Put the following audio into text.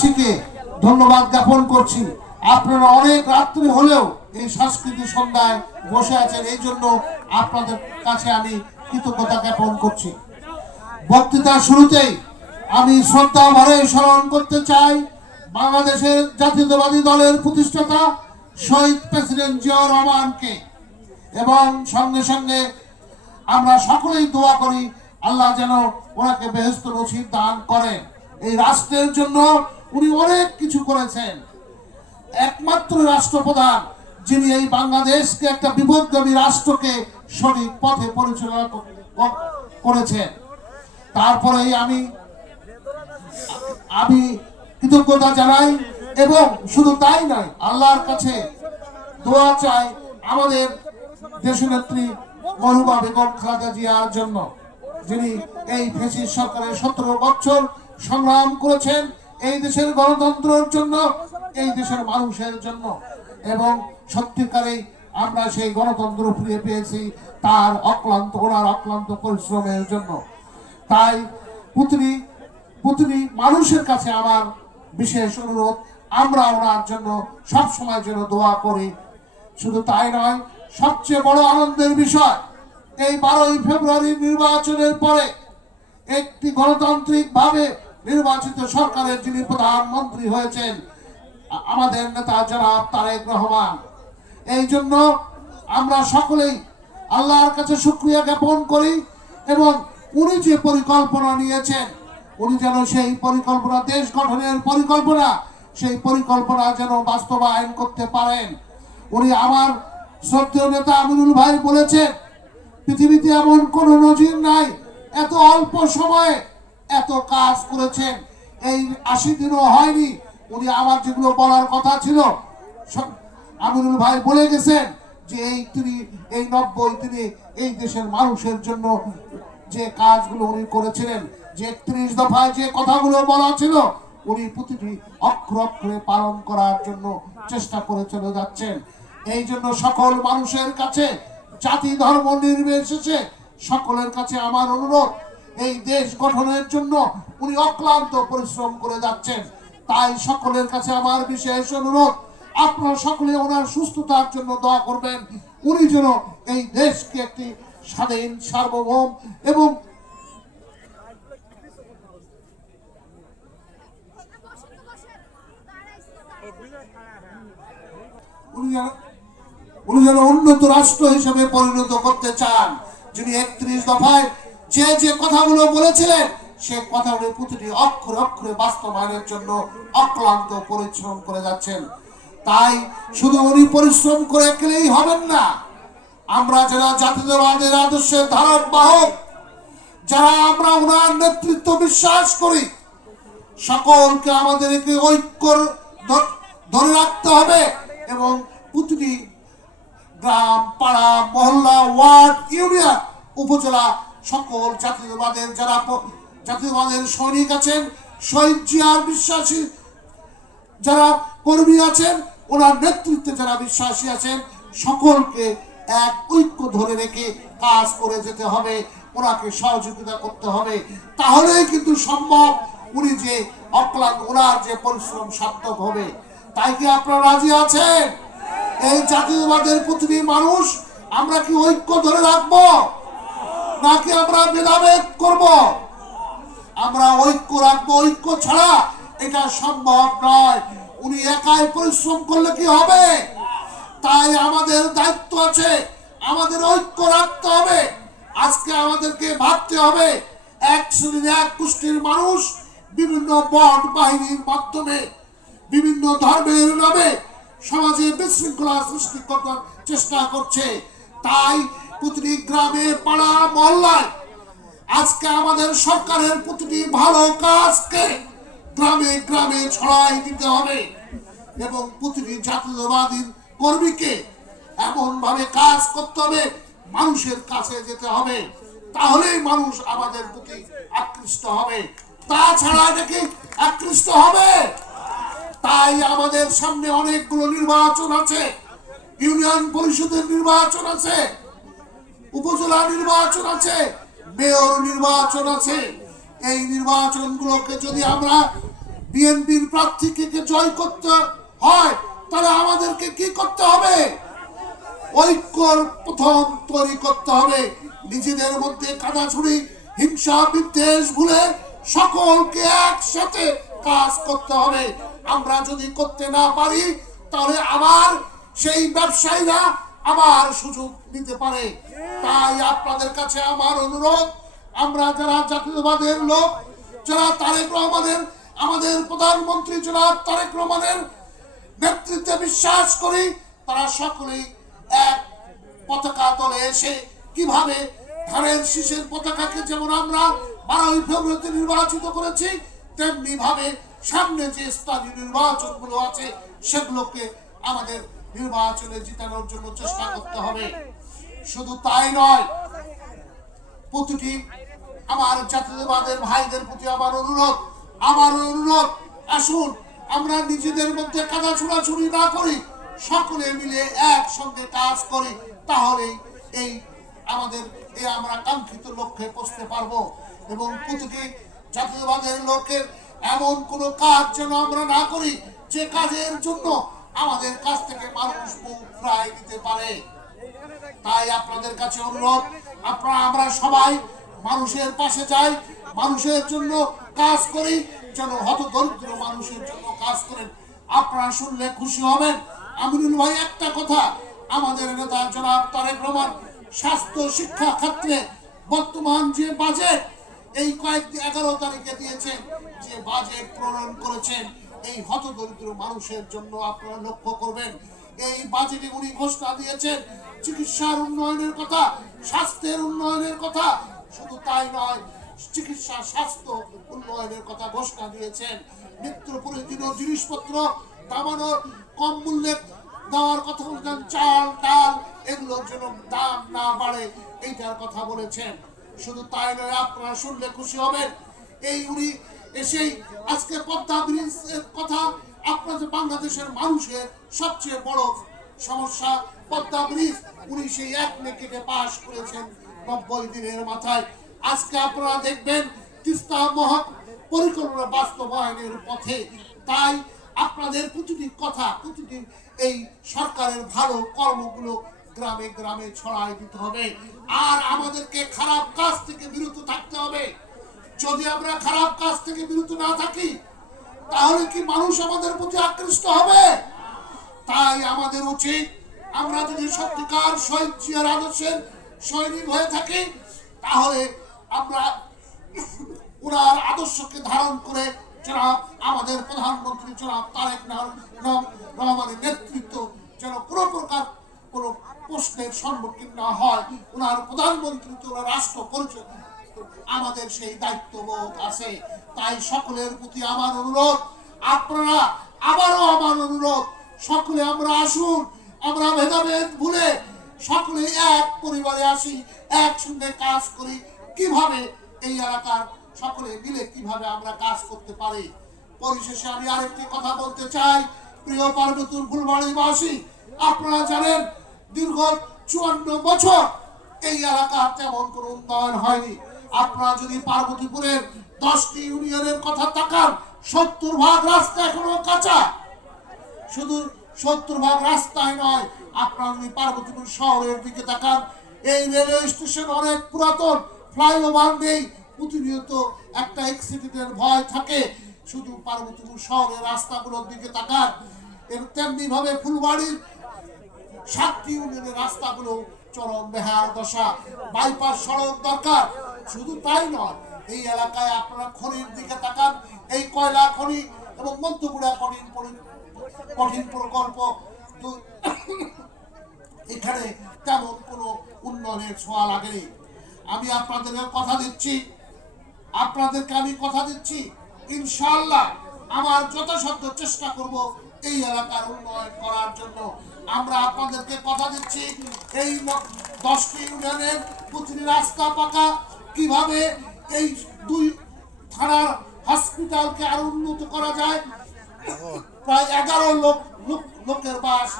দেশবাসীকে ধন্যবাদ জ্ঞাপন করছি। আপনারা অনেক রাত্রি হলেও এই সাংস্কৃতিক সন্ধ্যায় বসে আছেন, এই জন্য আপনাদের কাছে আমি কৃতজ্ঞতা জ্ঞাপন করছি। বক্তৃতার শুরুতেই আমি শ্রদ্ধা ভরে স্মরণ করতে চাই বাংলাদেশের জাতীয়তাবাদী দলের প্রতিষ্ঠাতা শহীদ প্রেসিডেন্ট জিয়াউর রহমানকে, এবং সঙ্গে সঙ্গে আমরা সকলেই দোয়া করি আল্লাহ যেন ওনাকে বেহেশত নসিব দান করেন। এই রাষ্ট্রের জন্য উনি অনেক কিছু করেছেন, একমাত্র রাষ্ট্রপ্রধান যিনি এই বাংলাদেশকে একটা বিপদগামী রাষ্ট্রকে সঠিক পথে পরিচালনা করেছেন। তারপরেই আমি কৃতজ্ঞতা জানাই, এবং শুধু তাই নয়, আল্লাহর কাছে দোয়া চাই আমাদের দেশনেত্রী মরহুমা বেগম খালেদা জিয়ার জন্য, যিনি এই ফ্যাসিস্ট সরকারের 17 বছর সংগ্রাম করেছেন এই দেশের গণতন্ত্রের জন্য, এই দেশের মানুষের জন্য, এবং সত্যিকারেই আমরা সেই গণতন্ত্র ফিরে পেয়েছি তার ওনার অক্লান্ত পরিশ্রমের জন্য। তাই প্রতিটি মানুষের কাছে আমার বিশেষ অনুরোধ, আমরা ওনার জন্য সবসময় যেন দোয়া করি। শুধু তাই নয়, সবচেয়ে বড় আনন্দের বিষয়, এই 12ই ফেব্রুয়ারি নির্বাচনের পরে একটি গণতান্ত্রিক ভাবে নির্বাচিত সরকারের যিনি প্রধানমন্ত্রী হয়েছেন আমাদের নেতা জনাব তারেক রহমান। এই জন্য আমরা সকলেই আল্লাহর কাছে শুকরিয়া জ্ঞাপন করি, এবং উনি যে পরিকল্পনা নিয়েছেন, উনি যেন সেই পরিকল্পনা, দেশ গঠনের পরিকল্পনা, সেই পরিকল্পনা যেন বাস্তবায়ন করতে পারেন। উনি আমার শ্রদ্ধেয় নেতা আমিনুল ভাই বলেছেন, পৃথিবীতে এমন কোন নজির নাই এত অল্প সময়ে এত কাজ করেছেন, এই 80 দিনও হয়নি। উনি আমার যেগুলো বলার কথা ছিল আমিনুল ভাই বলে গেছেন যে তিনি এই দেশের মানুষের জন্য যে কাজগুলো উনি করেছিলেন, যে 31 দফায় যে কথাগুলো বলা ছিল, উনি প্রতিটি অক্ষরে অক্ষরে পালন করার জন্য চেষ্টা করে চলে যাচ্ছেন। এই জন্য সকল মানুষের কাছে, জাতি ধর্ম নির্বিশেষে সকলের কাছে আমার অনুরোধ, এই দেশ গঠনের জন্য উনি অক্লান্ত পরিশ্রম করে যাচ্ছেন। তাই সকলের কাছে আমার বিশেষ অনুরোধ, আপনারা সকলে ওনার সুস্থতার জন্য দোয়া করবেন। উনি যেন এই দেশকে একটি স্বাধীন, সার্বভৌম এবং উনি যেন উন্নত রাষ্ট্র হিসেবে পরিণত করতে চান, যিনি 31 দফায় যে কথাগুলো বলেছিলেন সে কথাগুলো প্রতিটি অক্ষরে অক্ষরে বাস্তবায়নের জন্য অক্লান্ত পরিশ্রম করে যাচ্ছেন। তাই শুধু উনি পরিশ্রম করে গেলেই হবেন না, আমরা যারা জাতীয়তাবাদের আদর্শের ধারক বাহক, যারা আমরা ওনার নেতৃত্ব বিশ্বাস করি, সকলকে আমাদেরকে ঐক্য ধরে রাখতে হবে, এবং প্রতিটি গ্রাম, পাড়া, মহল্লা, ওয়ার্ড, ইউনিয়ন, উপজেলা সকল জাতীয়তাবাদের সৈনিক আছেন, শহীদ জিয়ার বিশ্বাসী যারা কর্মী আছেন, ওনার নেতৃত্বে যারা বিশ্বাসী আছেন, সকলকে এক ঐক্য ধরে রেখে কাজ করে যেতে হবে, ওনাকে সহযোগিতা করতে হবে। তাহলেই কিন্তু সম্ভব উনি যে ওনার যে পরিশ্রম সার্থক হবে। তাই কি আপনারা রাজি আছেন? এই জাতীয়তাবাদের প্রতিটি মানুষ আমরা কি ঐক্য ধরে রাখবো, নাকি আমরা ভেদাভেদ করব? আমরা ঐক্য রাখবো, ঐক্য ছাড়া এটা সম্ভব নয়। উনি একাই পরিশ্রম করলে কি হবে? তাই আমাদের দায়িত্ব আছে, আমাদের ঐক্য রাখতে হবে। আজকে আমাদেরকে ভাবতে হবে, এক শ্রেণীর এক গোষ্ঠীর মানুষ বিভিন্ন বট বাহিনীর মাধ্যমে, বিভিন্ন ধর্মের নামে সমাজে বিশৃঙ্খলা সৃষ্টি করার চেষ্টা করছে। তাই প্রতিটি গ্রামে, পাড়া, মহল্লায় আজকে আমাদের সরকারের প্রতিটি ভালো কাজকে গ্রামে গ্রামে ছড়াই দিতে হবে, এবং প্রতিটি জাতীয়তাবাদী কর্মীকে এমন ভাবে কাজ করতে হবে, মানুষের কাছে যেতে হবে, তাহলেই মানুষ আমাদের প্রতি আকৃষ্ট হবে। তাছাড়া দেখি আকৃষ্ট হবে। তাই আমাদের সামনে অনেকগুলো নির্বাচন আছে, ইউনিয়ন পরিষদের নির্বাচন আছে, উপজেলা নির্বাচন আছে, মেয়র নির্বাচন আছে। এই নির্বাচনগুলোকে যদি আমরা বিএনপির প্রার্থীকে জয় করতে হয়, তাহলে আমাদেরকে কি করতে হবে? ঐক্যর প্রথম তৈরি করতে হবে। নিজেদের মধ্যে কাদাছুড়ি, হিংসা, বিদ্বেষ ভুলে সকলকে একসাথে কাজ করতে হবে। আমরা যদি করতে না পারি, তাহলে আবার সেই ব্যবসায়ীরা আবার সুযোগ নিতে পারে। তাই আপনাদের কাছে আমার অনুরোধ, আমরা যারা জাতীয়তাবাদের লোক, যারা তারেক রহমানের, আমাদের প্রধানমন্ত্রী জনাব তারেক রহমানের নেতৃত্বে বিশ্বাস করি, তারা সকলেই এক পতাকা তলে এসে কিভাবে ধানের শীষের পতাকাকে যেমন আমরা 12ই ফেব্রুয়ারিতে নির্বাচিত করেছি, তেমনি ভাবে সামনে যে স্থানীয় নির্বাচনগুলো আছে সেগুলোকে আমাদের নির্বাচনে জিতানোর জন্য চেষ্টা করতে হবে। শুধু তাই নয়, প্রতিটি আমার জাতীয়তাবাদের ভাইদের প্রতি আমার অনুরোধ, আসুন আমরা নিজেদের মধ্যে কাদা ছোড়াছুড়ি না করি, সকলে মিলে একসঙ্গে কাজ করি, তাহলে আমরা কাঙ্ক্ষিত লক্ষ্যে পৌঁছতে পারবো। এবং প্রতিটি জাতীয়তাবাদের লোকের এমন কোনো কাজ যেন আমরা না করি যে কাজের জন্য আমাদের কাছ থেকে মানুষ মুখ ফিরিয়ে নিতে পারে। তাই আপনাদের কাছে অনুরোধ, আমরা সবাই মানুষের পাশে যাই, মানুষের জন্য কাজ করি, যেন হতদরিদ্র মানুষের জন্য কাজ করেন। আপনারা শুনলে খুশি হবেন। আমিনুল ভাই একটা কথা, আমাদের নেতা জনাব তারেক রহমান স্বাস্থ্য শিক্ষা ক্ষেত্রে বর্তমান যে বাজেট এই 11 তারিখে দিয়েছেন, যে বাজেট প্রণয়ন করেছেন, এই হতদরিদ্র মানুষের জন্য আপনারা লক্ষ্য করবেন। এই বাজেটে উনি ঘোষণা দিয়েছেন চিকিৎসার উন্নয়নের কথা, স্বাস্থ্যের উন্নয়নের কথা। শুধু তাই নয়, চিকিৎসা স্বাস্থ্য উন্নয়নের কথা ঘোষণা দিয়েছেন। নিত্য প্রয়োজনীয় জিনিসপত্র দামানোর কম মূল্যে দেওয়ার কথা বলেছেন। চাল ডাল এগুলোর জন্য দাম না বাড়ে, এইটার কথা বলেছেন। শুধু তাই নয়, আপনারা শুনলে খুশি হবেন, উনি এসেই আজকে পদ্মা ব্রিজের কথা, আপনাদের বাংলাদেশের মানুষের সবচেয়ে বড় সমস্যা পদ্মা ব্রিজ, উনি সেই এক নেকেটে পাশ করেছেন 90 দিনের মাথায়। আজকে আপনারা দেখবেন তিস্তা পরিকল্পনা বাস্তবায়নের পথে। তাই আপনাদের প্রতিটি কথা, প্রতিটি এই সরকারের ভালো কর্মগুলো গ্রামে গ্রামে ছড়াই দিতে হবে। আর আমাদেরকে খারাপ কাজ থেকে বিরত থাকতে হবে। যদি আমরা খারাপ কাজ থেকে বিরত না থাকি, তাহলে কি মানুষ আমাদের প্রতি আকৃষ্ট হবে? তাই আমাদের উচিত, আমরা যদি সত্যিকার শহীদ জিয়ার আদর্শের সৈনিক হয়ে থাকি, তাহলে আমরা ওনার আদর্শকে ধারণ করে জনাব আমাদের প্রধানমন্ত্রী জনাব তারেক রহমানের নেতৃত্ব যেন কোনো প্রকার কোনো প্রশ্নের সম্মুখীন না হয়। ওনার প্রধানমন্ত্রী, রাষ্ট্র পরিচয় আমাদের সেই দায়িত্ববোধ আছে। তাই সকলের প্রতি আমার অনুরোধ, আপনারা আবারও আমার অনুরোধ, সকলে আমরা আসুন, আমরা ভেদাভেদ ভুলে সকলে এক পরিবারে আসি, একসঙ্গে কাজ করি। কিভাবে এই এলাকার সকলে মিলে কিভাবে আমরা কাজ করতে পারি। পরিশেষে আমি আরেকটি কথা বলতে চাই, প্রিয় পার্বতীপুর ফুলবাড়িবাসী, আপনারা জানেন দীর্ঘ 54 বছর এই এলাকার তেমন কোনো উন্নয়ন হয়নি। আপনারা যদি পার্বতীপুরের 10টি ইউনিয়নের কথা তাকান, 70% রাস্তা এখনো কাঁচা। শুধু 70% রাস্তায় নয়, আপনারা যদি পার্বতীপুর শহরের দিকে তাকান, এই রেলওয়ে স্টেশন অনেক পুরাতন, ফ্লাইওভার নেই, প্রতিনিয়ত একটা অ্যাক্সিডেন্টের ভয় থাকে। শুধু পার্বতীপুর শহরের রাস্তাগুলোর দিকে তাকান। তেমনি ভাবে ফুলবাড়ির 7টি ইউনিয়নের রাস্তাগুলো চরম বেহাল দশা, বাইপাস সড়ক দরকার। শুধু তাই নয়, এই এলাকায় আপনারা খনির দিকে তাকান, এই কয়লা খনি এবং মধ্যপুরা কঠিন প্রকল্প, এখানে তেমন কোনো উন্নয়নের ছোঁয়া লাগেনি। আমি আপনাদেরকে কথা দিচ্ছি, ইনশাআল্লাহ আমার যথাসাধ্য চেষ্টা করব এই এলাকার উন্নয়ন করার জন্য। আমরা আপনাদেরকে কথা দিচ্ছি, এই 10টি ইউনিয়নের প্রতিটি রাস্তা পাকা, কিভাবে এই 2 থানার হসপিটালকে আরো উন্নত করা যায়। প্রায় 11 লোকের বাস